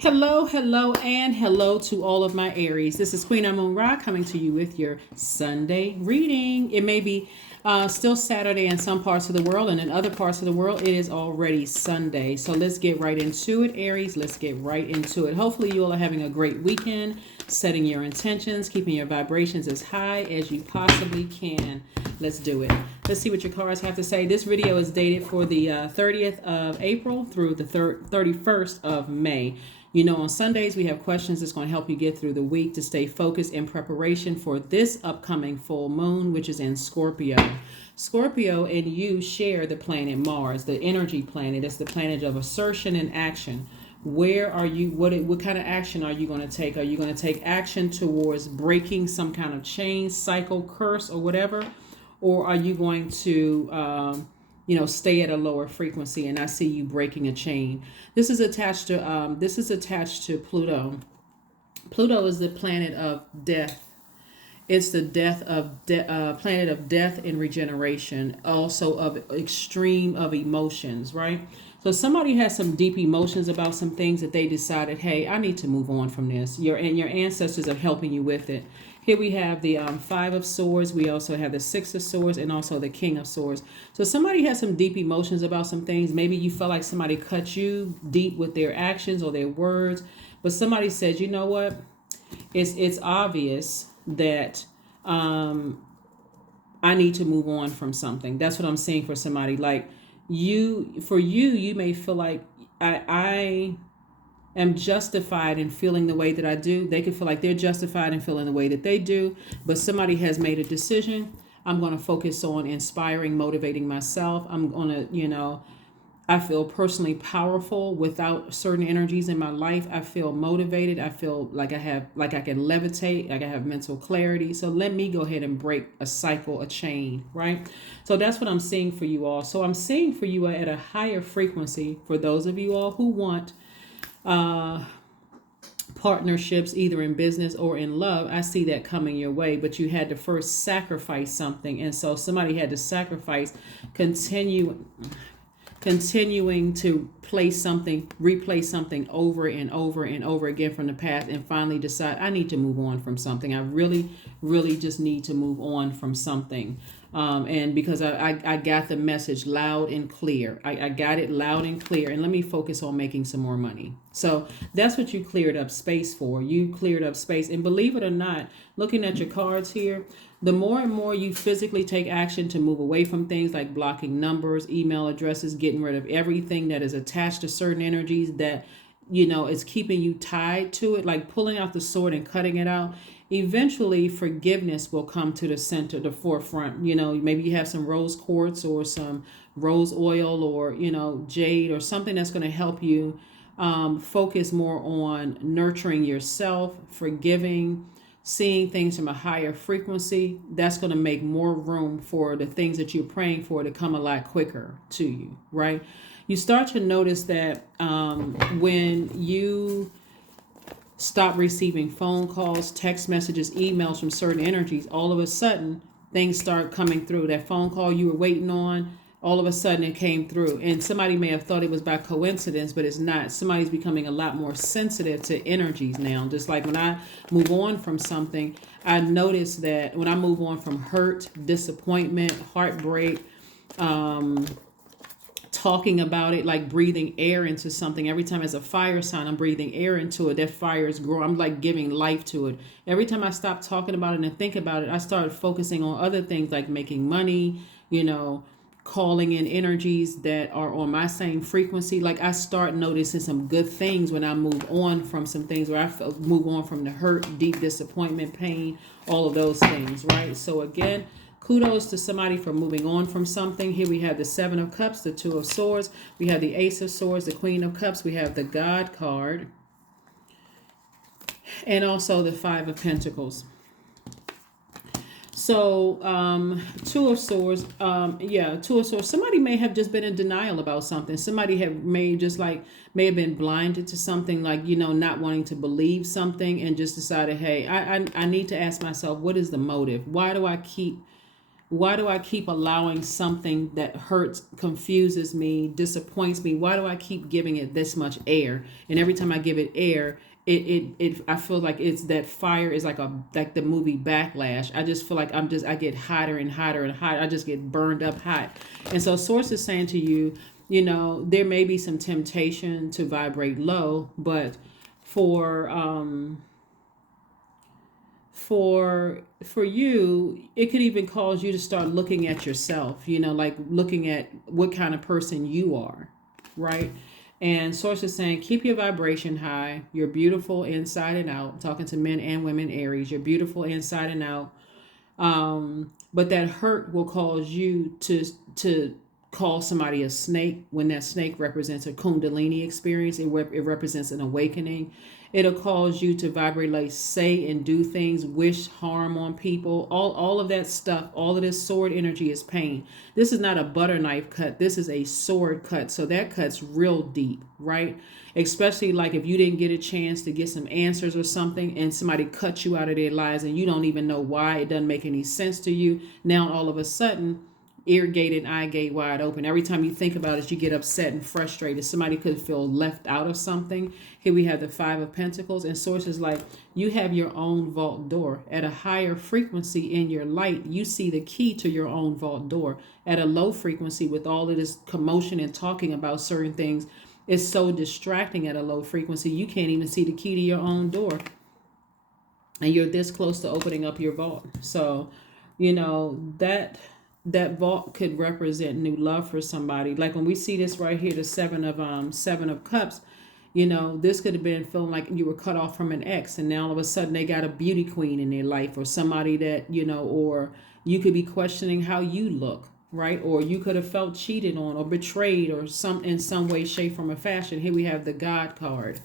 Hello, hello, and hello to all of my Aries. This is Queen Amun Ra coming to you with your Sunday reading. It may be still Saturday in some parts of the world, and in other parts of the world, it is already Sunday. So let's get right into it, Aries. Let's get right into it. Hopefully, you all are having a great weekend, setting your intentions, keeping your vibrations as high as you possibly can. Let's do it. Let's see what your cards have to say. This video is dated for the 30th of April through the 31st of May. You know, on Sundays, we have questions that's going to help you get through the week to stay focused in preparation for this upcoming full moon, which is in Scorpio. Scorpio and you share the planet Mars, the energy planet. It's the planet of assertion and action. Where are you? What kind of action are you going to take? Are you going to take action towards breaking some kind of chain, cycle, curse, or whatever? Or are you going to stay at a lower frequency? And I see you breaking a chain. This is attached to Pluto. Pluto is the planet of death. It's the planet of death and regeneration, also of extreme of emotions, right? So somebody has some deep emotions about some things that they decided, hey, I need to move on from this. Your ancestors are helping you with it. Here we have the Five of Swords. We also have the Six of Swords and also the King of Swords. So somebody has some deep emotions about some things. Maybe you felt like somebody cut you deep with their actions or their words. But somebody said, you know what? It's obvious that I need to move on from something. That's what I'm saying for somebody. Like you may feel like I am justified in feeling the way that I do. They could feel like they're justified in feeling the way that they do, but somebody has made a decision. I'm going to focus on inspiring, motivating myself. I'm going to, I feel personally powerful without certain energies in my life. I feel motivated. I feel like I can levitate, like I have mental clarity. So let me go ahead and break a cycle, a chain, right? So that's what I'm seeing for you all. So I'm seeing for you at a higher frequency for those of you all who want partnerships either in business or in love. I see that coming your way, but you had to first sacrifice something, and so somebody had to sacrifice continuing to replay something over and over and over again from the past, and finally decide I need to move on from something. I really, really just need to move on from something. And because I got the message loud and clear. I got it loud and clear, and let me focus on making some more money. So that's what you cleared up space for. You cleared up space. And believe it or not, looking at your cards here, the more and more you physically take action to move away from things like blocking numbers, email addresses, getting rid of everything that is attached to certain energies that, is keeping you tied to it, like pulling out the sword and cutting it out. Eventually, forgiveness will come to the center, the forefront. Maybe you have some rose quartz or some rose oil or, jade or something that's going to help you focus more on nurturing yourself, forgiving, seeing things from a higher frequency. That's going to make more room for the things that you're praying for to come a lot quicker to you, right? You start to notice that when you stop receiving phone calls, text messages, emails from certain energies, all of a sudden things start coming through. That phone call you were waiting on, all of a sudden it came through. And somebody may have thought it was by coincidence, but it's not. Somebody's becoming a lot more sensitive to energies now. Just like when I move on from something, I notice that when I move on from hurt, disappointment, heartbreak, talking about it, like breathing air into something. Every time as a fire sign, I'm breathing air into it. That fire is growing. I'm like giving life to it. Every time I stop talking about it and think about it, I started focusing on other things like making money, calling in energies that are on my same frequency. Like I start noticing some good things when I move on from some things, where I move on from the hurt, deep disappointment, pain, all of those things, right? So again, kudos to somebody for moving on from something. Here we have the Seven of Cups, the Two of Swords. We have the Ace of Swords, the Queen of Cups. We have the God card. And also the Five of Pentacles. So, Two of Swords. Two of Swords. Somebody may have just been in denial about something. Somebody may have been blinded to something, like, not wanting to believe something, and just decided, hey, I need to ask myself, what is the motive? Why do I keep Why do I keep allowing something that hurts, confuses me, disappoints me? Why do I keep giving it this much air? And every time I give it air, it I feel like it's that fire is like the movie Backlash. I just feel like I get hotter and hotter and hotter. I just get burned up hot. And so source is saying to you, there may be some temptation to vibrate low, but for for you, it could even cause you to start looking at yourself, like looking at what kind of person you are, right? And source is saying keep your vibration high. You're beautiful inside and out. I'm talking to men and women Aries. You're beautiful inside and out. But that hurt will cause you to call somebody a snake when that snake represents a kundalini experience. It represents an awakening. It'll cause you to vibrate, like say and do things, wish harm on people. All of that stuff, all of this sword energy is pain. This is not a butter knife cut. This is a sword cut. So that cuts real deep, right? Especially like if you didn't get a chance to get some answers or something and somebody cut you out of their lives and you don't even know why. It doesn't make any sense to you. Now all of a sudden, ear gated, eye gate wide open. Every time you think about it, you get upset and frustrated. Somebody could feel left out of something. Here we have the Five of Pentacles, and sources like you have your own vault door. At a higher frequency in your light, you see the key to your own vault door. At a low frequency, with all of this commotion and talking about certain things, it's so distracting at a low frequency. You can't even see the key to your own door. And you're this close to opening up your vault. So, that vault could represent new love for somebody. Like when we see this right here, the seven of cups, this could have been feeling like you were cut off from an ex, and now all of a sudden they got a beauty queen in their life, or somebody that, or you could be questioning how you look, right? Or you could have felt cheated on or betrayed or in some way, shape, form, or fashion. Here we have the God card,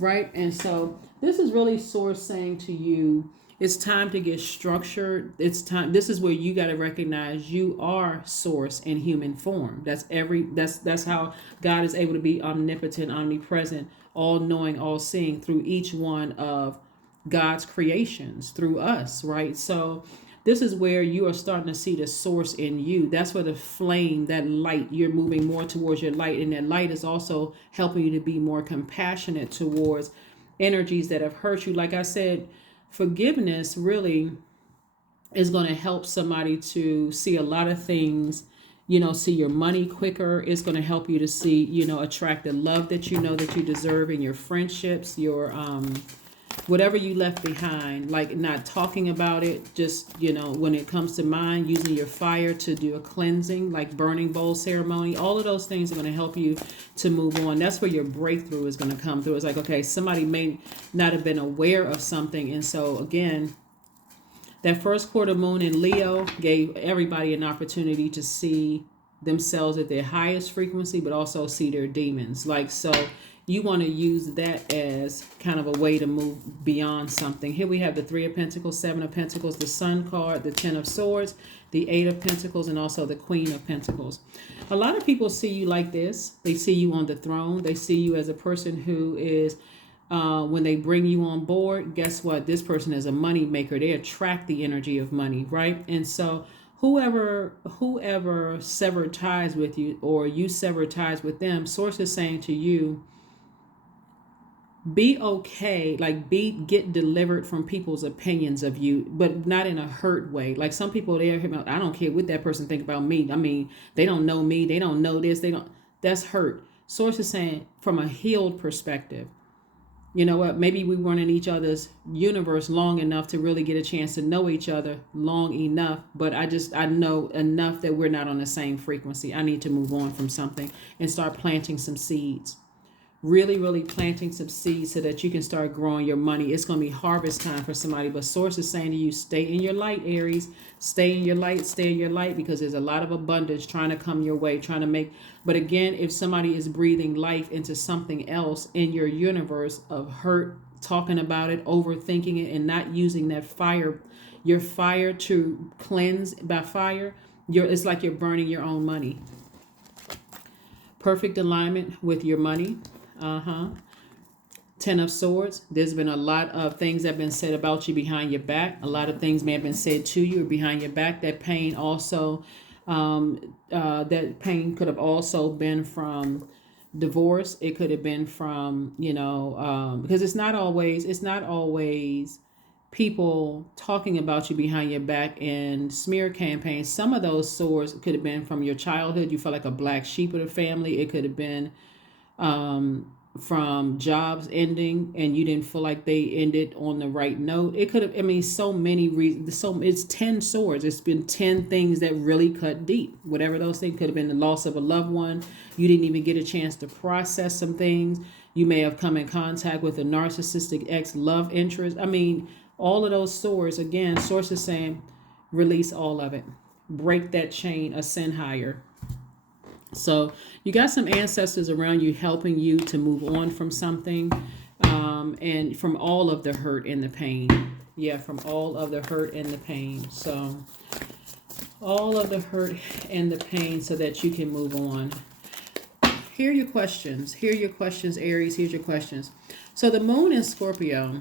right? And so this is really source saying to you, it's time to get structured. It's time. This is where you got to recognize you are source in human form. That's how God is able to be omnipotent, omnipresent, all knowing, all seeing through each one of God's creations, through us, right? So this is where you are starting to see the source in you. That's where the flame, that light, you're moving more towards your light. And that light is also helping you to be more compassionate towards energies that have hurt you. Like I said, forgiveness really is going to help somebody to see a lot of things, see your money quicker. It's going to help you to see, attract the love that that you deserve in your friendships, your whatever you left behind, like not talking about it, just, when it comes to mind, using your fire to do a cleansing, like burning bowl ceremony. All of those things are going to help you to move on. That's where your breakthrough is going to come through. It's like, okay, somebody may not have been aware of something. And so again, that first quarter moon in Leo gave everybody an opportunity to see themselves at their highest frequency, but also see their demons. Like, so you want to use that as kind of a way to move beyond something. Here we have the Three of Pentacles, Seven of Pentacles, the Sun card, the Ten of Swords, the Eight of Pentacles, and also the Queen of Pentacles. A lot of people see you like this. They see you on the throne. They see you as a person who is, when they bring you on board, guess what? This person is a money maker. They attract the energy of money, right? And so whoever severed ties with you, or you severed ties with them, source is saying to you, be okay, like get delivered from people's opinions of you, but not in a hurt way. Like some people there, I don't care what that person think about me. I mean, they don't know me. They don't know this. That's hurt. Source is saying from a healed perspective, you know what, maybe we weren't in each other's universe long enough to really get a chance to know each other long enough, but I know enough that we're not on the same frequency. I need to move on from something and start planting some seeds. Really, really planting some seeds so that you can start growing your money. It's going to be harvest time for somebody. But source is saying to you, stay in your light, Aries. Stay in your light, because there's a lot of abundance trying to come your way, trying to make. But again, if somebody is breathing life into something else in your universe of hurt, talking about it, overthinking it, and not using that fire, your fire to cleanse by fire, it's like you're burning your own money. Perfect alignment with your money. Ten of Swords. There's been a lot of things that have been said about you behind your back. A lot of things may have been said to you or behind your back. That pain also, that pain could have also been from divorce. It could have been from, because it's not always people talking about you behind your back and smear campaigns. Some of those swords could have been from your childhood. You felt like a black sheep of the family. It could have been from jobs ending and you didn't feel like they ended on the right note. It could have, so many reasons. So it's 10 swords. It's been 10 things that really cut deep. Whatever those things could have been, the loss of a loved one. You didn't even get a chance to process some things. You may have come in contact with a narcissistic ex-love interest. All of those swords, again, source is saying, release all of it. Break that chain, ascend higher. So you got some ancestors around you helping you to move on from something, and from all of the hurt and the pain. Yeah, from all of the hurt and the pain. So all of the hurt and the pain so that you can move on. Here are your questions. Here are your questions, Aries. Here's your questions. So the moon in Scorpio.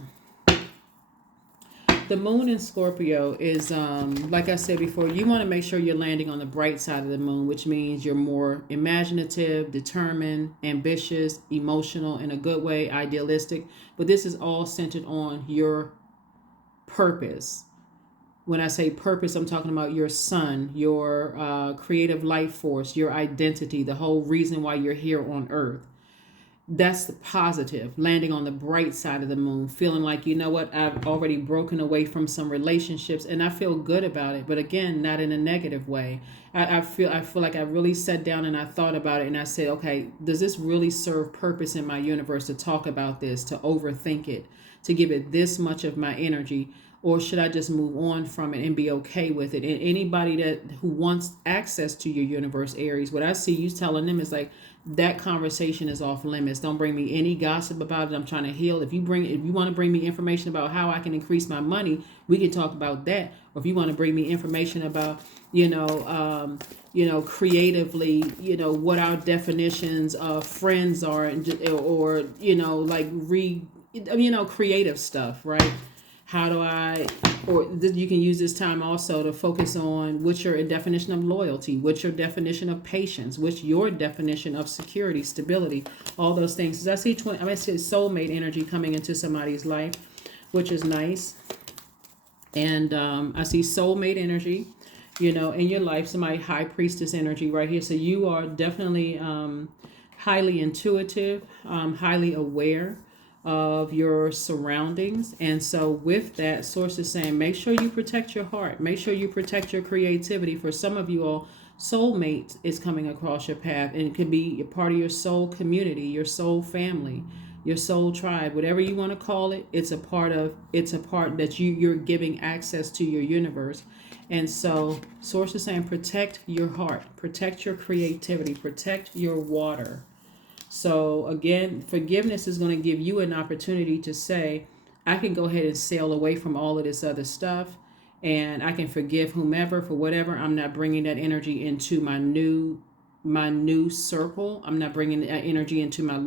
The moon in Scorpio is, like I said before, you want to make sure you're landing on the bright side of the moon, which means you're more imaginative, determined, ambitious, emotional in a good way, idealistic. But this is all centered on your purpose. When I say purpose, I'm talking about your sun, your creative life force, your identity, the whole reason why you're here on Earth. That's the positive, landing on the bright side of the moon, feeling like, you know what, I've already broken away from some relationships and I feel good about it. But again, not in a negative way. I feel like I really sat down and I thought about it and I said, okay, does this really serve purpose in my universe to talk about this, to overthink it, to give it this much of my energy? Or should I just move on from it and be okay with it? And anybody who wants access to your universe, Aries, what I see you telling them is like, that conversation is off limits. Don't bring me any gossip about it. I'm trying to heal. If you want to bring me information about how I can increase my money, we can talk about that. Or if you want to bring me information about, creatively, what our definitions of friends are, or creative stuff, right? How do I, or you can use this time also to focus on what's your definition of loyalty, what's your definition of patience, what's your definition of security, stability, all those things. I see soulmate energy coming into somebody's life, which is nice. And I see soulmate energy, in your life, somebody high priestess energy right here. So you are definitely highly intuitive, highly aware of your surroundings. And so with that, source is saying, make sure you protect your heart. Make sure you protect your creativity. For some of you all, soulmate is coming across your path, and it could be a part of your soul community, your soul family, your soul tribe, whatever you want to call it. It's a part that you're giving access to your universe. And so source is saying, protect your heart, protect your creativity, protect your water. So again, forgiveness is going to give you an opportunity to say, I can go ahead and sail away from all of this other stuff, and I can forgive whomever for whatever. I'm not bringing that energy into my new circle. I'm not bringing that energy into my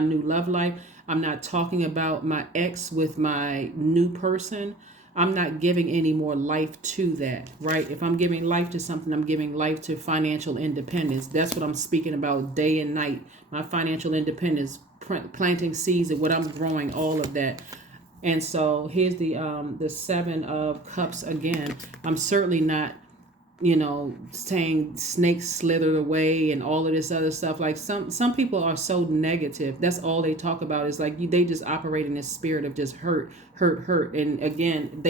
new love life. I'm not talking about my ex with my new person. I'm not giving any more life to that, right? If I'm giving life to something, I'm giving life to financial independence. That's what I'm speaking about day and night. My financial independence, planting seeds of what I'm growing, all of that. And so here's the Seven of Cups again. I'm certainly not, saying snakes slithered away and all of this other stuff. Like some people are so negative. That's all they talk about is like they just operate in this spirit of just hurt. And again,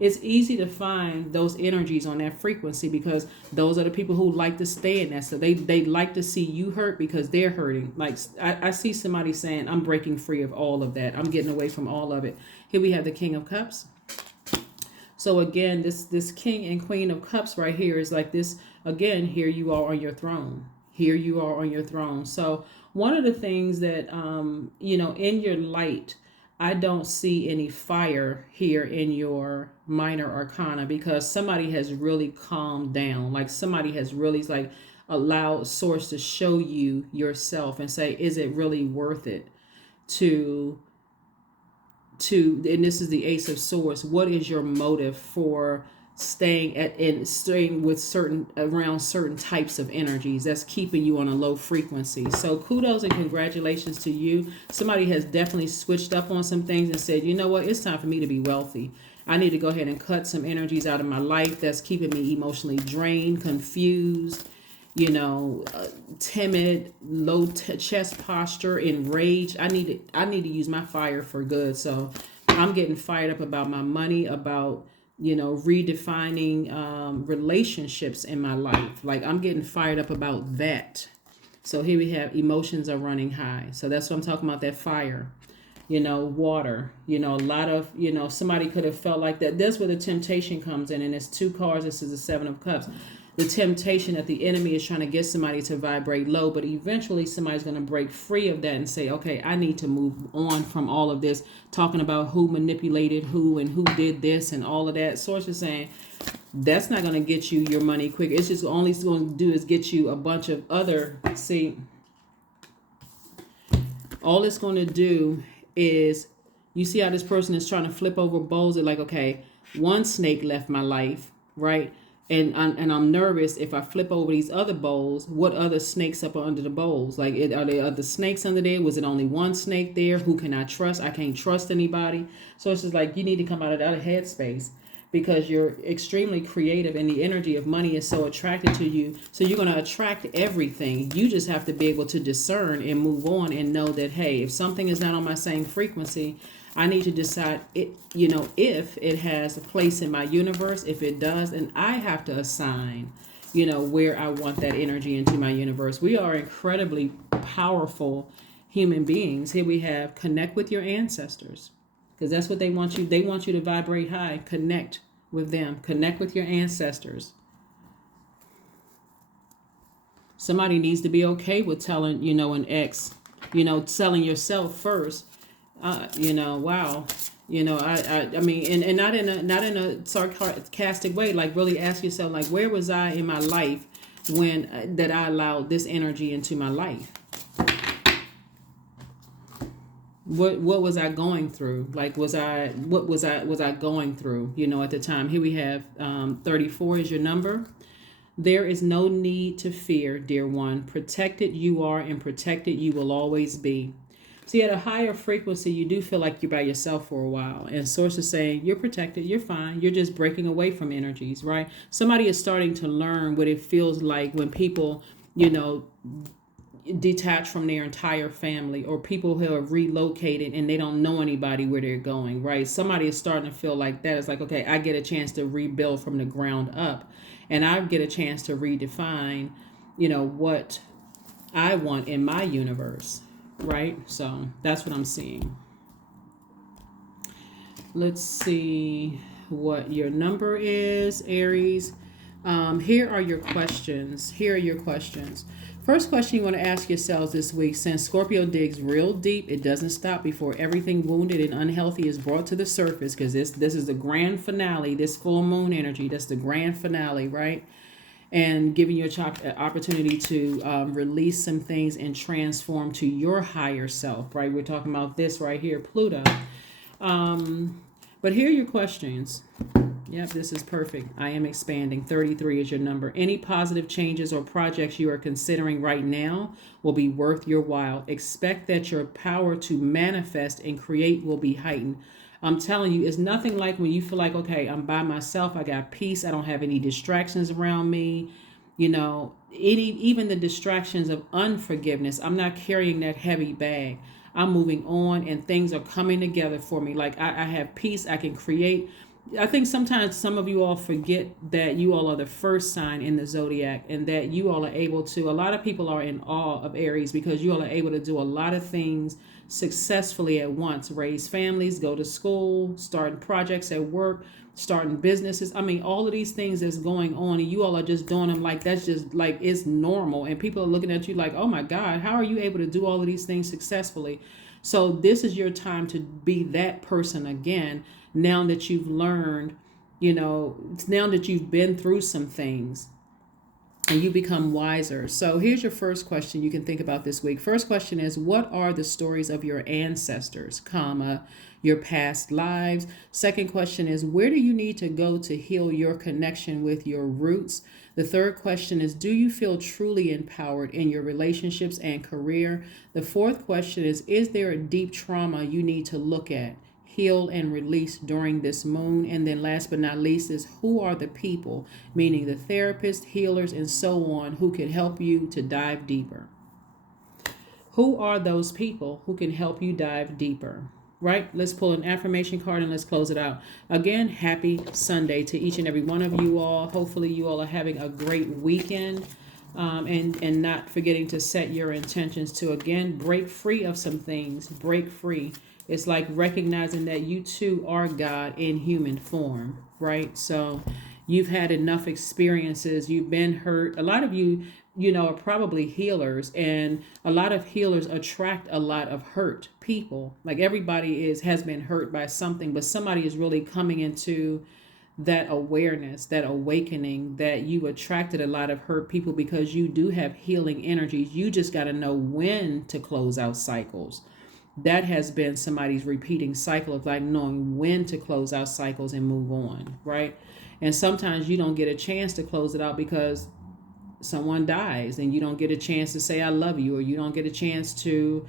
it's easy to find those energies on that frequency because those are the people who like to stay in that. So they like to see you hurt because they're hurting. Like I see somebody saying, I'm breaking free of all of that. I'm getting away from all of it. Here we have the King of Cups. So again, this King and Queen of Cups right here is like this. Again, here you are on your throne. Here you are on your throne. So one of the things that, in your light, I don't see any fire here in your minor arcana because somebody has really calmed down. Like somebody has really like allowed source to show you yourself and say, is it really worth it to and this is the Ace of Swords, what is your motive for staying with around certain types of energies that's keeping you on a low frequency? So kudos and congratulations to you. Somebody has definitely switched up on some things and said, you know what, it's time for me to be wealthy. I need to go ahead and cut some energies out of my life that's keeping me emotionally drained, confused, timid, low chest posture, enraged. I need to use my fire for good. So I'm getting fired up about my money, about redefining relationships in my life. Like, I'm getting fired up about that. So here we have emotions are running high. So that's what I'm talking about, that fire. Water, a lot of, somebody could have felt like that. That's where the temptation comes in. And it's 2 cards. This is the 7 of Cups. The temptation that the enemy is trying to get somebody to vibrate low, but eventually somebody's going to break free of that and say, okay, I need to move on from all of this, talking about who manipulated who and who did this and all of that. Source is saying that's not going to get you your money quick. It's just only going to do is get you a bunch of other, all it's going to do is, you see how this person is trying to flip over bowls. They're like, okay, one snake left my life, right? And I'm nervous if I flip over these other bowls, what other snakes up under the bowls? Like, are there other snakes under there? Was it only one snake there? Who can I trust? I can't trust anybody. So it's just like, you need to come out of that headspace, because you're extremely creative and the energy of money is so attracted to you. So you're going to attract everything. You just have to be able to discern and move on and know that, hey, if something is not on my same frequency, I need to decide if it has a place in my universe. If it does, and I have to assign, where I want that energy into my universe. We are incredibly powerful human beings. Here we have connect with your ancestors, because that's what they want you. They want you to vibrate high. Connect with them. Connect with your ancestors. Somebody needs to be okay with telling, an ex, selling yourself first. Wow. I mean, and not in a sarcastic way. Like, really ask yourself, like, where was I in my life when that I allowed this energy into my life? What was I going through? Like, was I going through, at the time? Here we have 34 is your number. There is no need to fear, dear one. Protected you are, and protected you will always be. See, at a higher frequency, you do feel like you're by yourself for a while. And Source is saying, you're protected, you're fine. You're just breaking away from energies, right? Somebody is starting to learn what it feels like when people, detach from their entire family, or people who have relocated and they don't know anybody where they're going, right? Somebody is starting to feel like that. It's like, okay, I get a chance to rebuild from the ground up, and I get a chance to redefine, what I want in my universe. Right? So that's what I'm seeing. Let's see what your number is, Aries. Here are your questions. First question you want to ask yourselves this week: since Scorpio digs real deep, it doesn't stop before everything wounded and unhealthy is brought to the surface, because this is the grand finale, this full moon energy. That's the grand finale, right? And giving you an opportunity to release some things and transform to your higher self, right? We're talking about this right here, Pluto. But here are your questions. Yep, this is perfect. I am expanding. 33 is your number. Any positive changes or projects you are considering right now will be worth your while. Expect that your power to manifest and create will be heightened. I'm telling you, it's nothing like when you feel like, okay, I'm by myself, I got peace, I don't have any distractions around me, even the distractions of unforgiveness. I'm not carrying that heavy bag. I'm moving on, and things are coming together for me. Like, I have peace, I can create. I think sometimes some of you all forget that you all are the first sign in the zodiac, and that you all are able to, a lot of people are in awe of Aries, because you all are able to do a lot of things successfully at once. Raise families, go to school, starting projects at work, starting businesses. I mean, all of these things that's going on, and you all are just doing them like that's just like it's normal. And people are looking at you like, oh my God, how are you able to do all of these things successfully? So this is your time to be that person again. Now that you've learned, now that you've been through some things, and you become wiser. So here's your first question you can think about this week. First question is, what are the stories of your ancestors, comma, your past lives? Second question is, where do you need to go to heal your connection with your roots? The third question is, do you feel truly empowered in your relationships and career? The fourth question is there a deep trauma you need to look at, heal, and release during this moon? And then last but not least is, who are the people, meaning the therapists, healers, and so on, who can help you to dive deeper? Who are those people who can help you dive deeper? Right? Let's pull an affirmation card and let's close it out. Again, happy Sunday to each and every one of you all. Hopefully you all are having a great weekend. And not forgetting to set your intentions to, again, break free of some things. Break free. It's like recognizing that you too are God in human form, right? So you've had enough experiences. You've been hurt. A lot of you, are probably healers, and a lot of healers attract a lot of hurt people. Like everybody has been hurt by something, but somebody is really coming into that awareness, that awakening, that you attracted a lot of hurt people because you do have healing energies. You just got to know when to close out cycles. That has been somebody's repeating cycle of like knowing when to close out cycles and move on, right? And sometimes you don't get a chance to close it out because someone dies and you don't get a chance to say I love you, or you don't get a chance to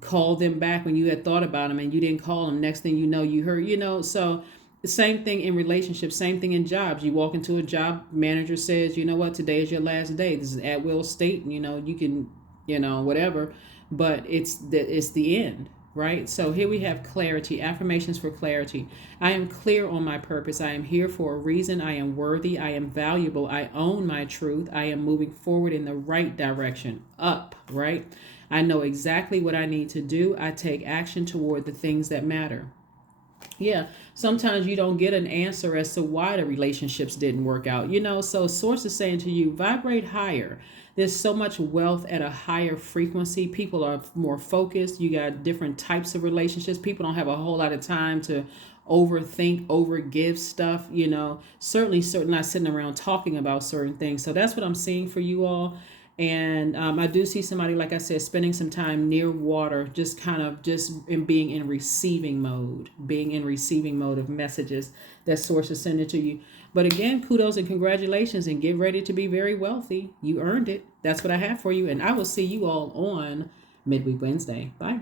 call them back when you had thought about them and you didn't call them. Next thing you know, you hurt, so the same thing in relationships, same thing in jobs. You walk into a job, manager says, you know what, today is your last day. This is at will state, and you can, whatever, but it's the end, right? So here we have clarity, affirmations for clarity. I am clear on my purpose. I am here for a reason. I am worthy. I am valuable. I own my truth. I am moving forward in the right direction, up, right? I know exactly what I need to do. I take action toward the things that matter. Yeah, sometimes you don't get an answer as to why the relationships didn't work out. So source is saying to you, vibrate higher. There's so much wealth at a higher frequency. People are more focused. You got different types of relationships. People don't have a whole lot of time to overthink, overgive stuff. Certainly not sitting around talking about certain things. So that's what I'm seeing for you all. And I do see somebody, like I said, spending some time near water, just kind of just in receiving mode, being in receiving mode of messages that source is sending to you. But again, kudos and congratulations, and get ready to be very wealthy. You earned it. That's what I have for you. And I will see you all on Midweek Wednesday. Bye.